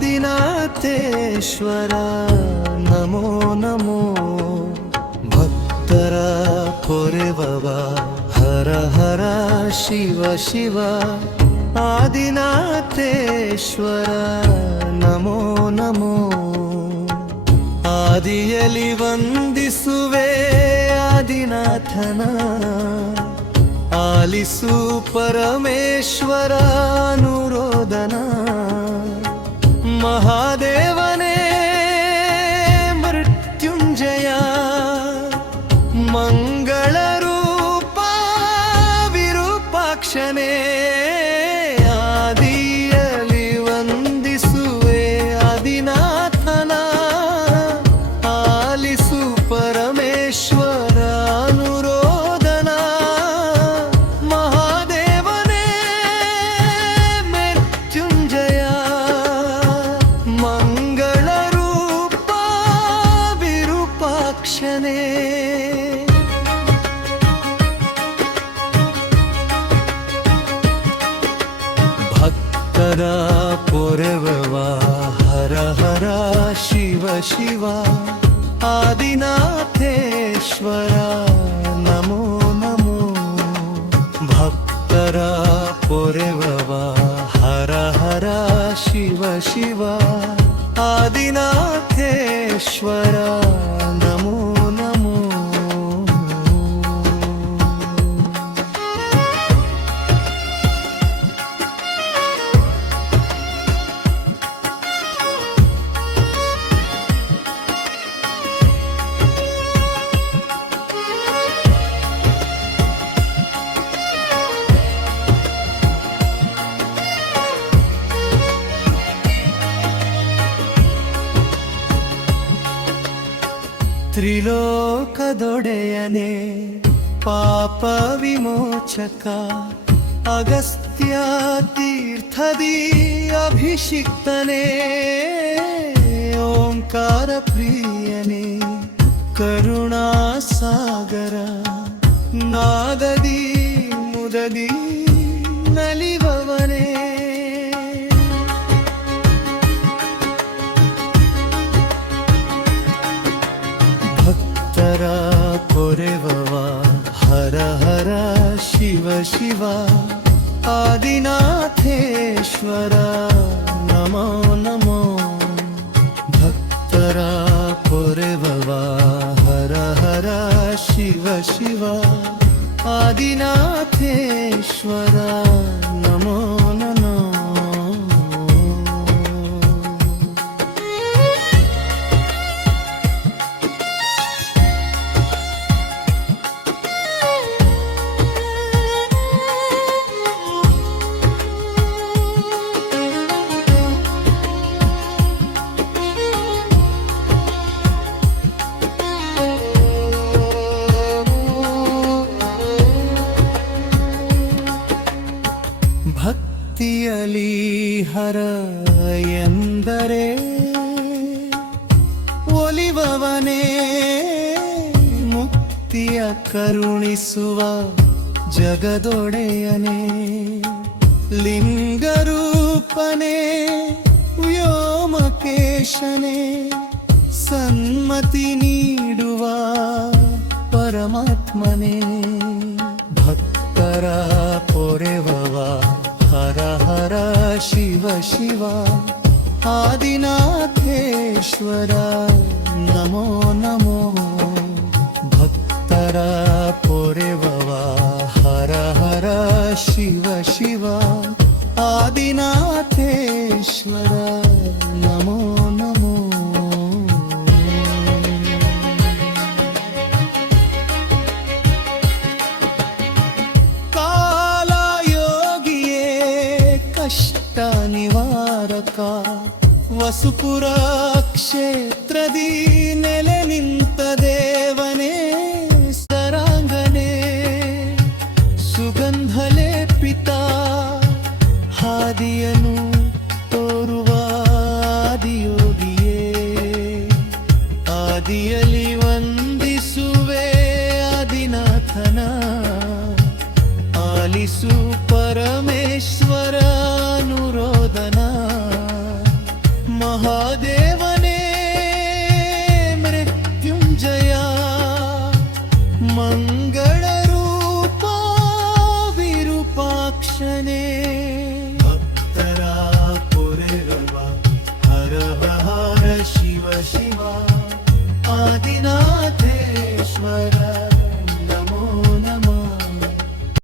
ಆದಿನಾಥೇಶ್ವರ ನಮೋ ನಮೋ ಭಕ್ತರ ಪೊರೆವವ ಹರ ಹರ ಶಿವ ಶಿವ ಆದಿನಾಥೇಶ್ವರ ನಮೋ ನಮೋ ಆದಿಯಲಿ ವಂದಿಸುವೆ ಆದಿನಾಥನ ಆಲಿಸು ಪರಮೇಶ್ವರ ಅನುರೋದನ ಮಹಾದೇವನೇ ಮೃತ್ಯುಂಜಯ ಮಂಗಳ ರೂಪ ವಿರೂಪಾಕ್ಷನೇ ಆದಿಯಲಿ ವಂದಿಸುವೆ ಆದಿನಾಥನ ಆಲಿಸು ಪರಮೇಶ್ವರ ಅನುರೋದನ ಮಹಾದೇವನೇ ಮೃತ್ಯುಂಜಯ ಮಂಗಳ ರೂಪ ವಿರೂಪಾಕ್ಷನೇ ಭಕ್ತರ ಪೊರೆವವ ಹರ ಹರ ಶಿವ ಶಿವ ಆದಿನಾಥೇಶ್ವರ ನಮೋ ನಮೋ ಭಕ್ತರ ಪೊರೆವವ ಹರ ಹರ ಶಿವ ಶಿವ ಆದಿನಾಥೇಶ್ವರ ನಮೋ ನಮೋ ತ್ರಿಲೋಕದೊಡೆಯನೇ ಪಾಪ ವಿಮೋಚಕ ಅಗಸ್ತ್ಯ ತೀರ್ಥದಿ ಅಭಿಷಿಕ್ತನೇ ಓಂಕಾರ ಪ್ರಿಯನೇ ಕರುಣಾಸಾಗರ ನಾದದಿ ಮುದದಿ ನಲಿವವನೇ ಭಕ್ತರ ಪೊರೆವವ ಹರ ಹರ ಶಿವ ಶಿವ ಆದಿನಾಥೇಶ್ವರ ನಮೋ ನಮೋ ಭಕ್ತರ ಪೊರೆವವ ಹರ ಹರ ಶಿವ ಶಿವ ಆದಿನಾಥೇಶ್ವರ ನಮೋ ನಮೋ ಭಕ್ತಿಯಲಿ ಹರ ಎಂದರೆ ಒಲಿವವನೇ ಮುಕ್ತಿಯ ಕರುಣಿಸುವ ಜಗದೊಡೆಯನೇ ಲಿಂಗರೂಪನೇ ವ್ಯೋಮಕೇಶನೇ ಸನ್ಮತಿ ನೀಡುವ ಪರಮಾತ್ಮನೇ ಭಕ್ತರ ಪೊರೆವವ ಹರ ಹರ ಶಿವ ಶಿವ ಆದಿನಾಥೇಶ್ವರ ನಮೋ ನಮೋ ಭಕ್ತರ ಪೊರೆವವ ಹರ ಹರ ಶಿವ ಶಿವ ಆದಿನಾಥೇಶ್ವರ ನಮೋ ನಮೋ ಕಷ್ಟ ನಿವಾರಕ ವಸುಪುರ ಕ್ಷೇತ್ರದಿ ನೆಲೆ ನಿಂತ ದೇವನೇ ಸರಾಂಗನೇ ಸುಗಂಧಲೆ ಪಿತಾ ಹಾದಿಯನು ತೋರುವ ಆದಿಯೋಗಿಯೇ ಆದಿಯಲಿ ವಂದಿಸುವೆ ಆದಿನಾಥನ ಆಲಿಸು ಪರಮೇಶ್ವರ ಅನುರೋದನ ಆಕಾಶನೇ